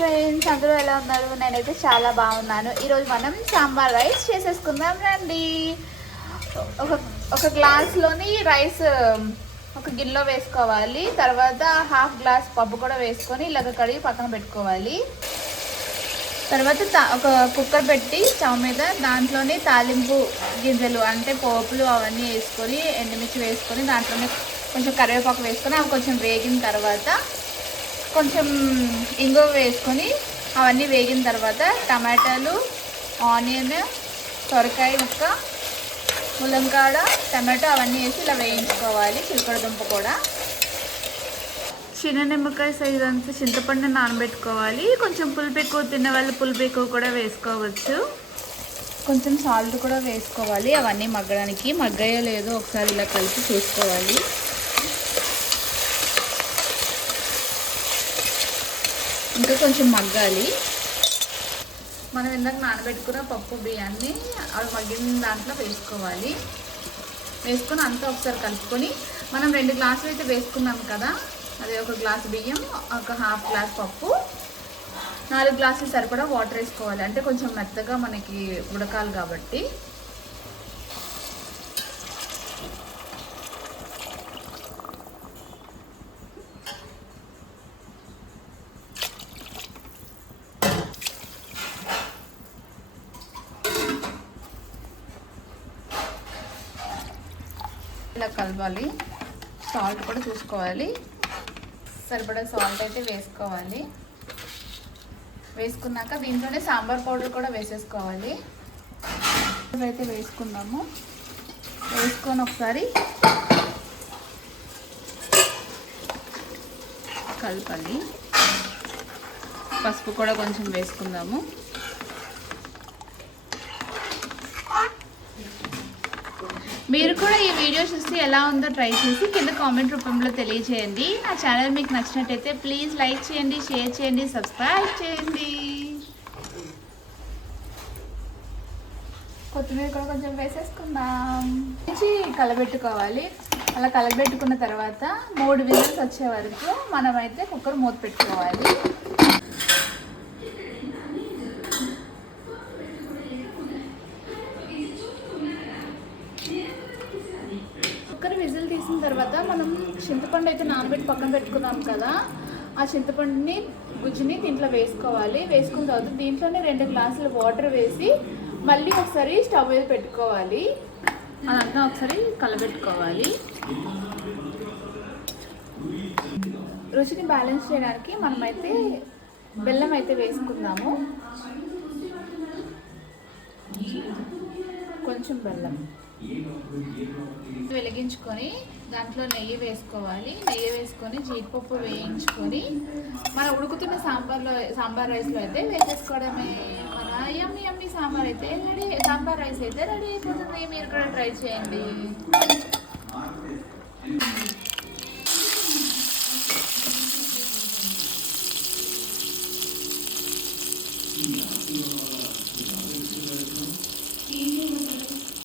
Friends అందరూ ఎలా ఉన్నారు? నేనైతే చాలా బాగున్నాను. ఈరోజు మనం సాంబార్ రైస్ చేసేసుకుందాం రండి. ఒక ఒక గ్లాస్లోని రైస్ ఒక గిన్నెలో వేసుకోవాలి. తర్వాత హాఫ్ గ్లాస్ పప్పు కూడా వేసుకొని ఇలాగ కడిగి పక్కన పెట్టుకోవాలి. తర్వాత తా- ఒక కుక్కర్ పెట్టి స్టవ్ మీద దాంట్లోనే తాలింపు గింజలు అంటే పోపులు అవన్నీ వేసుకొని ఎండుమిర్చి వేసుకొని దాంట్లోనే కొంచెం కరివేపాకు వేసుకొని అవి కొంచెం వేగిన తర్వాత కొంచెం ఇంగువ వేసుకొని అవన్నీ వేగిన తర్వాత టమాటాలు ఆనియన్ సొరకాయ ముక్క ములంకాడ టమాటో అవన్నీ వేసి ఇలా వేయించుకోవాలి చిలకడ దుంప కూడా. చిన్న నిమ్మకాయ సైజ్ అంతా చింతపండు నానబెట్టుకోవాలి. కొంచెం పులుపు ఎక్కువ తిన్న వాళ్ళు పులుపు ఎక్కువ కూడా వేసుకోవచ్చు. కొంచెం సాల్ట్ కూడా వేసుకోవాలి. అవన్నీ మగ్గడానికి మగ్గాయో లేదో ఒకసారి ఇలా కలిపి చూసుకోవాలి. ఇంకా కొంచెం మగ్గాలి. మనం ఇందాక నానబెట్టుకున్న పప్పు బియ్యాన్ని అవి మగ్గిన దాంట్లో వేసుకోవాలి. వేసుకొని అంతా ఒకసారి కలుపుకొని మనం రెండు గ్లాసులు అయితే వేసుకున్నాం కదా అదే ఒక గ్లాస్ బియ్యం ఒక హాఫ్ గ్లాస్ పప్పు నాలుగు గ్లాసులు సరిపడా వాటర్ వేసుకోవాలి. అంటే కొంచెం మెత్తగా మనకి ఉడకాలి కాబట్టి. ఇలా కలపాలి సాల్ట్ కూడా చూసుకోవాలి. సరిపడా సాల్ట్ అయితే వేసుకోవాలి. వేసుకున్నాక దీంట్లోనే సాంబార్ పౌడర్ కూడా వేసేసుకోవాలి. అయితే వేసుకున్నాము వేసుకొని ఒకసారి కలపాలి. పసుపు కూడా కొంచెం వేసుకుందాము. మీరు కూడా ఈ వీడియో చూసి ఎలా ఉందో ట్రై చేసి కింద కామెంట్ రూపంలో తెలియజేయండి నా ఛానల్ మీకు నచ్చినట్టయితే ప్లీజ్ లైక్ చేయండి షేర్ చేయండి సబ్స్క్రైబ్ చేయండి. కొత్తిమీర కూడా కొంచెం వేసేసుకుందాం. వేసి కలబెట్టుకోవాలి. అలా కలబెట్టుకున్న తర్వాత మూడు విజిల్స్ వచ్చే వరకు మనమైతే కుక్కర్ మూత పెట్టుకోవాలి కుక్కర్ విజిల్ తర్వాత మనం చింతపండు అయితే నానబెట్టి పక్కన పెట్టుకున్నాం కదా ఆ చింతపండుని గుజ్జుని దీంట్లో వేసుకోవాలి. వేసుకున్న తర్వాత దీంట్లోనే రెండు గ్లాసులు వాటర్ వేసి మళ్ళీ ఒకసారి స్టవ్ మీద పెట్టుకోవాలి. అదంతా ఒకసారి కలబెట్టుకోవాలి. రుచిని బ్యాలెన్స్ చేయడానికి మనమైతే బెల్లం అయితే వేసుకుందాము. కొంచెం బెల్లం. వెలిగించుకొని దాంట్లో నెయ్యి వేసుకోవాలి. నెయ్యి వేసుకొని జీడిపప్పు వేయించుకొని మన ఉడుకుతున్న సాంబార్లో సాంబార్ రైస్లో అయితే వేసేసుకోవడమే. మన యమ్మి యమ్మి సాంబార్ అయితే రెడీ సాంబార్ రైస్ అయితే రెడీ అయిపోతుంది. మీరు కూడా ట్రై చేయండి.